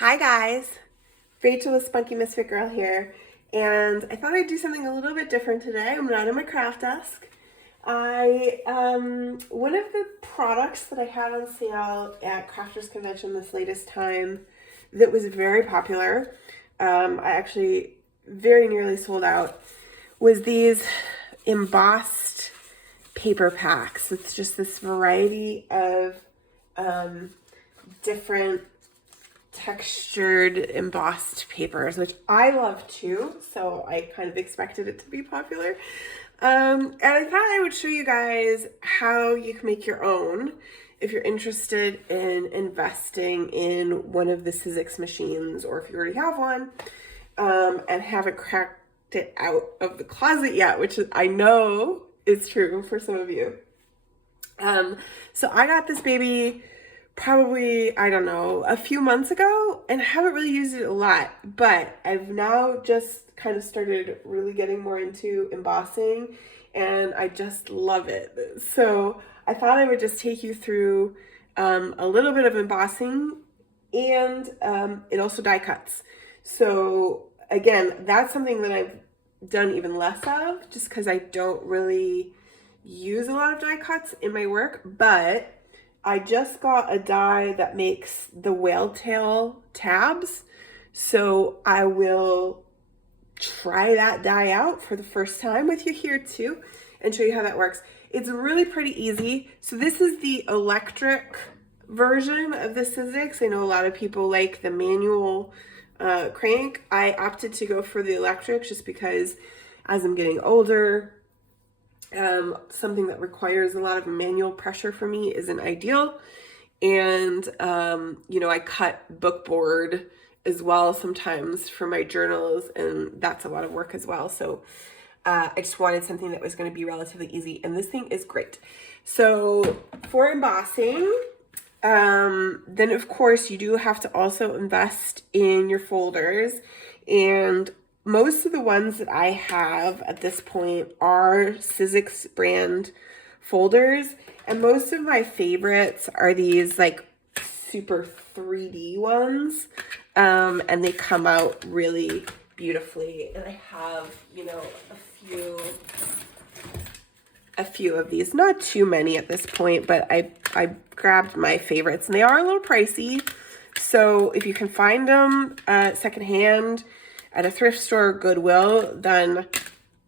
Hi guys, Rachel the Spunky Misfit girl here, and I thought I'd do something a little bit different today. I'm not at my craft desk. One of the products that I had on sale at Crafters Convention this latest time that was very popular, I actually very nearly sold out, was these embossed paper packs. It's just this variety of different textured embossed papers, which I love too, so I kind of expected it to be popular. And I thought I would show you guys how you can make your own if you're interested in investing in one of the Sizzix machines, or if you already have one and haven't cracked it out of the closet yet, which I know is true for some of you. So I got this baby probably, I don't know, a few months ago, and I haven't really used it a lot, but I've now just kind of started really getting more into embossing, and I just love it. So I thought I would just take you through a little bit of embossing, and it also die cuts. So again, that's something that I've done even less of, just because I don't really use a lot of die cuts in my work, but I just got a die that makes the whale tail tabs, so I will try that die out for the first time with you here too and show you how that works. It's really pretty easy. So this is the electric version of the Sizzix. I know a lot of people like the manual crank. I opted to go for the electric just because as I'm getting older, something that requires a lot of manual pressure for me isn't ideal. And, I cut bookboard as well sometimes for my journals, and that's a lot of work as well. So I just wanted something that was going to be relatively easy, and this thing is great. So for embossing, then of course you do have to also invest in your folders, and most of the ones that I have at this point are Sizzix brand folders, and most of my favorites are these like super 3D ones, and they come out really beautifully. And I have, a few of these, not too many at this point, but I grabbed my favorites, and they are a little pricey. So if you can find them secondhand at a thrift store or Goodwill, then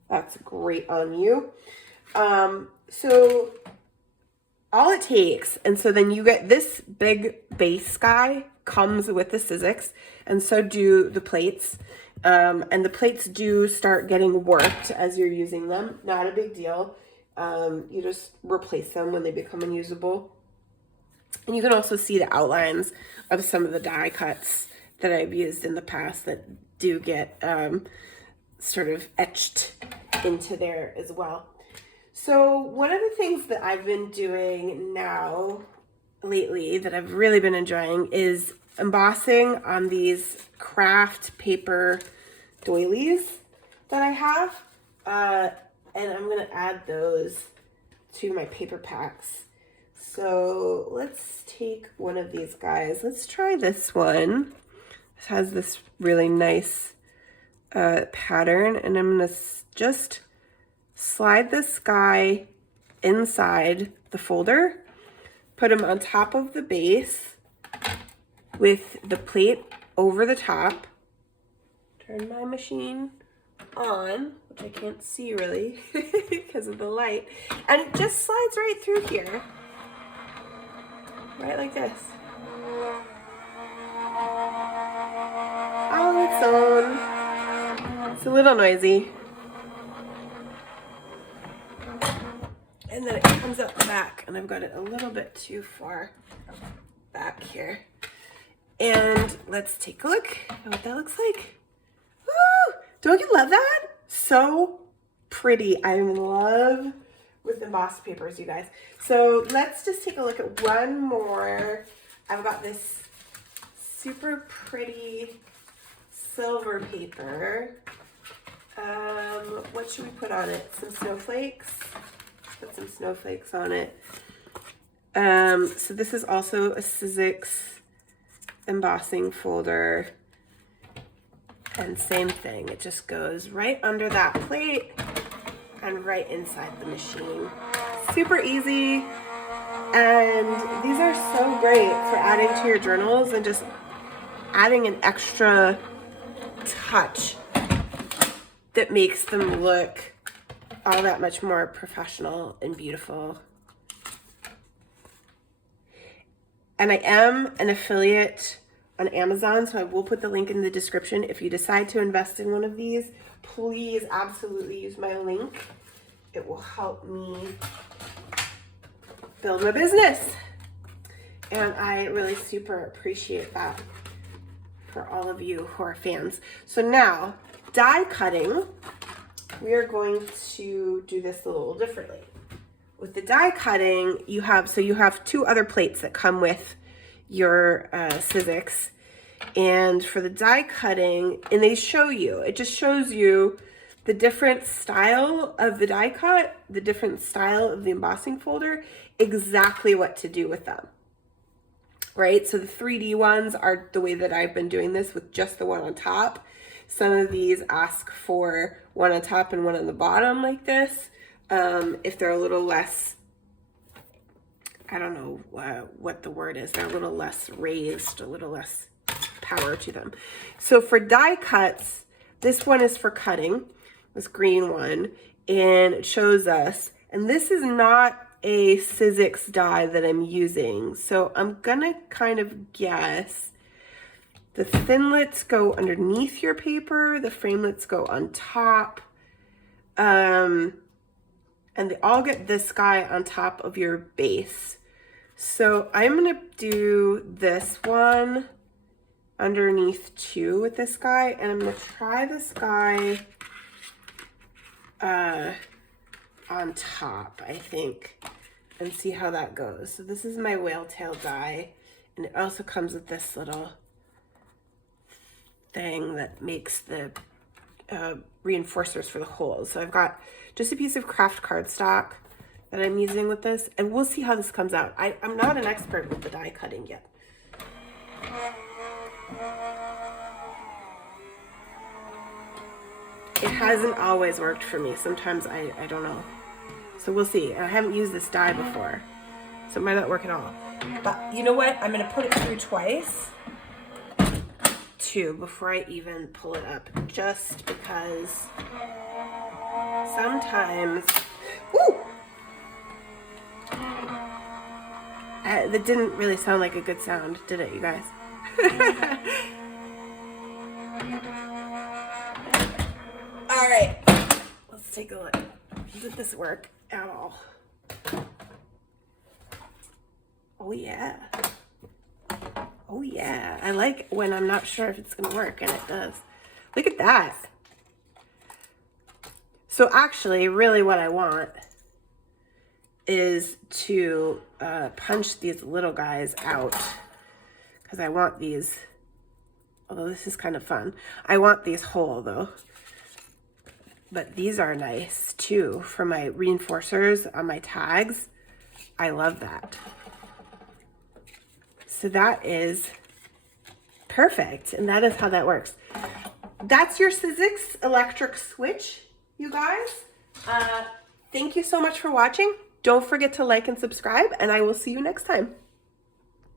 that's great on you. So all it takes, and so then you get this big base guy comes with the Sizzix, and so do the plates. And the plates do start getting warped as you're using them. Not a big deal. You just replace them when they become unusable. And you can also see the outlines of some of the die cuts that I've used in the past that do get sort of etched into there as well. So one of the things that I've been doing now lately that I've really been enjoying is embossing on these craft paper doilies that I have. And I'm going to add those to my paper packs. So let's take one of these guys. Let's try this one. It has this really nice pattern, and I'm going to just slide this guy inside the folder, put him on top of the base with the plate over the top, turn my machine on, which I can't see really because of the light, and it just slides right through here, right like this. On its own. It's a little noisy. And then it comes up the back, and I've got it a little bit too far back here. And let's take a look at what that looks like. Woo! Don't you love that? So pretty. I'm in love with embossed papers, you guys. So let's just take a look at one more. I've got this super pretty silver paper. What should we put on it? Some snowflakes. Put some snowflakes on it. So this is also a Sizzix embossing folder. And same thing, it just goes right under that plate and right inside the machine. Super easy. And these are so great for adding to your journals and just adding an extra touch that makes them look all that much more professional and beautiful. And I am an affiliate on Amazon, so I will put the link in the description. If you decide to invest in one of these, please absolutely use my link. It will help me build my business. And I really super appreciate that for all of you who are fans. So now, die cutting, we are going to do this a little differently. With the die cutting, you have two other plates that come with your Sizzix. And for the die cutting, and they show you, it just shows you the different style of the die cut, the different style of the embossing folder, exactly what to do with them, right? So the 3D ones are the way that I've been doing this with just the one on top. Some of these ask for one on top and one on the bottom like this. If they're a little less, I don't know what the word is, they're a little less raised, a little less power to them. So for die cuts, this one is for cutting, this green one, and it shows us, and this is not a Sizzix die that I'm using, so I'm gonna kind of guess the thinlets go underneath your paper, the framelets go on top, and they all get this guy on top of your base. So I'm gonna do this one underneath too with this guy, and I'm gonna try this guy on top, I think, and see how that goes. So this is my whale tail die, and it also comes with this little thing that makes the reinforcers for the holes. So I've got just a piece of craft cardstock that I'm using with this, and we'll see how this comes out. I'm not an expert with the die cutting yet. It hasn't always worked for me. Sometimes I don't know. So we'll see. And I haven't used this die before, so it might not work at all. But you know what? I'm gonna put it through twice too before I even pull it up, just because sometimes, ooh! That didn't really sound like a good sound, did it, you guys? All right, let's take a look. Did this work at all? Oh yeah. Oh yeah. I like when I'm not sure if it's gonna work, and it does. Look at that. So actually, really what I want is to punch these little guys out, because I want these, although this is kind of fun, I want these whole though. But these are nice too for my reinforcers on my tags. I love that. So that is perfect, and that is how that works. That's your Sizzix electric switch, you guys. Thank you so much for watching. Don't forget to like and subscribe, and I will see you next time.